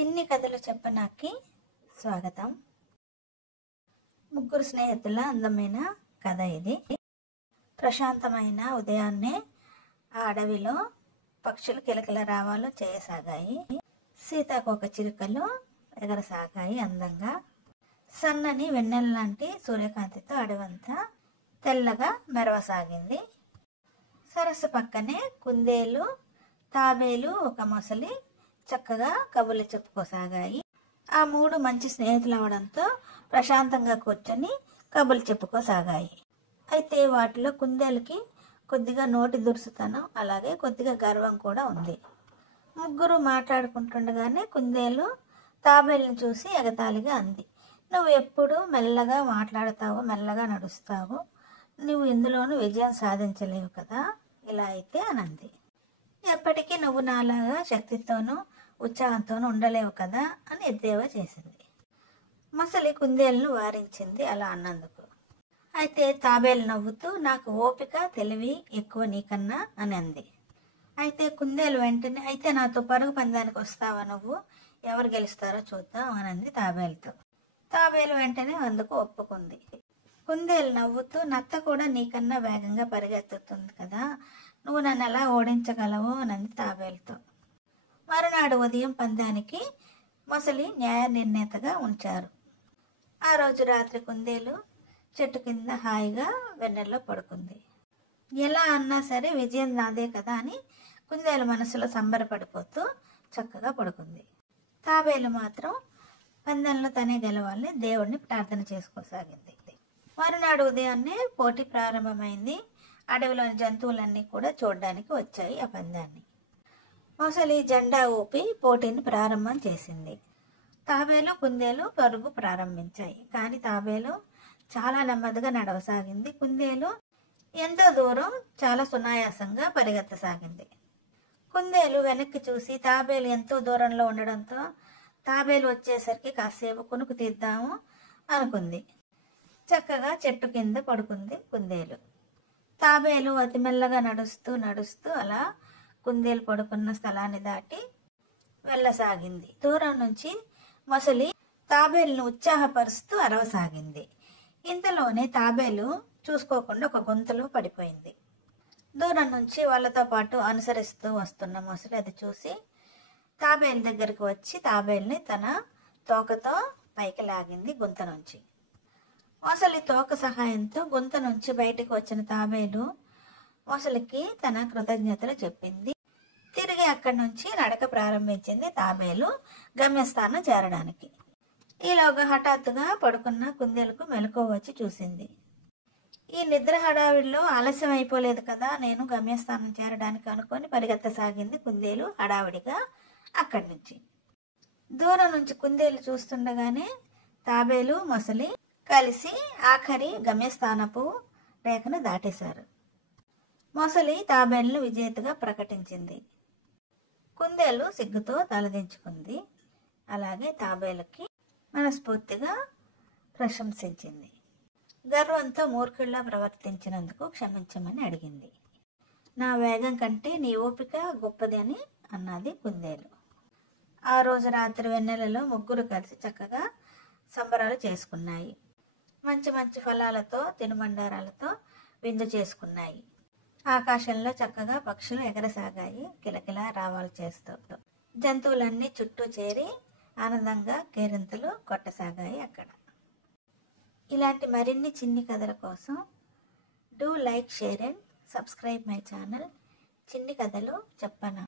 చిన్ని కథలు చెప్పనాకి స్వాగతం. ముగ్గురు స్నేహితుల అందమైన కథ ఇది. ప్రశాంతమైన ఉదయాన్నే ఆ అడవిలో పక్షులు కిలకిల రావాలు చేయసాగాయి. సీతాకోక చిలుకలు ఎగరసాగాయి అందంగా. సన్నని వెన్నెల లాంటి సూర్యకాంతితో అడవంతా తెల్లగా మెరవసాగింది. సరస్సు పక్కనే కుందేలు, తాబేలు, ఒక మొసలి చక్కగా కబుర్లు చెప్పుకోసాగాయి. ఆ మూడు మంచి స్నేహితులు అవడంతో ప్రశాంతంగా కూర్చొని కబుర్లు చెప్పుకోసాగాయి. అయితే వాటిలో కుందేలుకి కొద్దిగా నోటి దురుసుతనం, అలాగే కొద్దిగా గర్వం కూడా ఉంది. ముగ్గురు మాట్లాడుకుంటుండగానే కుందేలు తాబేలుని చూసి ఎగతాళిగా అంది, "నువ్వు ఎప్పుడు మెల్లగా మాట్లాడతావు, మెల్లగా నడుస్తావు, నువ్వు ఇందులోనూ విజయం సాధించలేవు కదా, ఇలా అయితే" అనంది. "ఎప్పటికీ నువ్వు నాలాగా శక్తితోనూ ఉత్సాహంతోనూ ఉండలేవు కదా" అని ఎద్దేవా చేసింది. మొసలి కుందేలును వారించింది అలా అన్నందుకు. అయితే తాబేలు నవ్వుతూ, "నాకు ఓపిక, తెలివి ఎక్కువ నీకన్నా" అని అంది. అయితే కుందేలు వెంటనే, "అయితే నాతో పరుగు పందానికి వస్తావా, నువ్వు ఎవరు గెలుస్తారో చూద్దాం" అని అంది తాబేలుతో. తాబేలు వెంటనే అందుకు ఒప్పుకుంది. కుందేలు నవ్వుతూ, "నత్త కూడా నీకన్నా వేగంగా పరిగెత్తుతుంది కదా, నువ్వు నన్ను ఎలా ఓడించగలవు" అని అంది తాబేలుతో. మరునాడు ఉదయం పందానికి మొసలి న్యాయ నిర్ణేతగా ఉంచారు. ఆ రోజు రాత్రి కుందేలు చెట్టు కింద హాయిగా వెన్నెల్లో పడుకుంది. ఎలా అన్నా సరే విజయం నాదే కదా అని కుందేలు మనసులో సంబరపడిపోతూ చక్కగా పడుకుంది. తాబేలు మాత్రం పందెంలో తనే గెలవాలని దేవుడిని ప్రార్థన చేసుకోసాగింది. మరునాడు ఉదయాన్నే పోటీ ప్రారంభమైంది. అడవిలోని జంతువులన్నీ కూడా చూడడానికి వచ్చాయి ఆ పందాన్ని. మొసలి జెండా ఊపి పోటీని ప్రారంభం చేసింది. తాబేలు, కుందేలు పరుగు ప్రారంభించాయి. కానీ తాబేలు చాలా నెమ్మదిగా నడవసాగింది. కుందేలు ఎంతో దూరం చాలా సునాయాసంగా పరిగెత్తసాగింది. కుందేలు వెనక్కి చూసి తాబేలు ఎంతో దూరంలో ఉండడంతో తాబేలు వచ్చేసరికి కాసేపు కునుకు తీద్దాము అనుకుంది. చక్కగా చెట్టు కింద పడుకుంది కుందేలు. తాబేలు అతి మెల్లగా నడుస్తూ నడుస్తూ అలా కుందేలు పడుకున్న స్థలాన్ని దాటి వెళ్ళసాగింది. దూరం నుంచి మొసలి తాబేలును ఉత్సాహపరుస్తూ అరవసాగింది. ఇంతలోనే తాబేలు చూసుకోకుండా ఒక గొంతులో పడిపోయింది. దూరం నుంచి వాళ్ళతో పాటు అనుసరిస్తూ వస్తున్న మొసలి అది చూసి తాబేలు దగ్గరికి వచ్చి తాబేలుని తన తోకతో పైకి లాగింది గుంత నుంచి. మొసలి తోక సహాయంతో గుంత నుంచి బయటకు వచ్చిన తాబేలు మొసలికి తన కృతజ్ఞతలు చెప్పింది. తిరిగి అక్కడి నుంచి నడక ప్రారంభించింది తాబేలు గమ్యస్థానం చేరడానికి. ఈలోగా హఠాత్తుగా పడుకున్న కుందేలుకు మెలకువ వచ్చి చూసింది. ఈ నిద్ర హడావిడిలో ఆలస్యం అయిపోలేదు కదా, నేను గమ్యస్థానం చేరడానికి అనుకొని పరిగెత్తసాగింది కుందేలు హడావిడిగా అక్కడి నుంచి. దూరం నుంచి కుందేలు చూస్తుండగానే తాబేలు, మొసలి కలిసి ఆఖరి గమ్యస్థానపు రేఖను దాటేశారు. మొసలి తాబేలును విజేతగా ప్రకటించింది. కుందేలు సిగ్గుతో తలదించుకుంది. అలాగే తాబేలుకి మనస్ఫూర్తిగా ప్రశంసించింది. గర్వంతో మూర్ఖుల్లా ప్రవర్తించినందుకు క్షమించమని అడిగింది. "నా వేగం కంటే నీ ఓపిక గొప్పది" అని అన్నది కుందేలు. ఆ రోజు రాత్రి వెన్నెలలో ముగ్గురు కలిసి చక్కగా సంబరాలు చేసుకున్నాయి. మంచి మంచి ఫలాలతో, తినుబండారాలతో విందు చేసుకున్నాయి. ఆకాశంలో చక్కగా పక్షులు ఎగరసాగాయి కిలకిలా రావాలు చేస్తూ. జంతువులన్నీ చుట్టూ చేరి ఆనందంగా కేరింతలు కొట్టసాగాయి అక్కడ. ఇలాంటి మరిన్ని చిన్ని కథల కోసం do like, share and subscribe my channel చిన్ని కథలు చెప్పనా.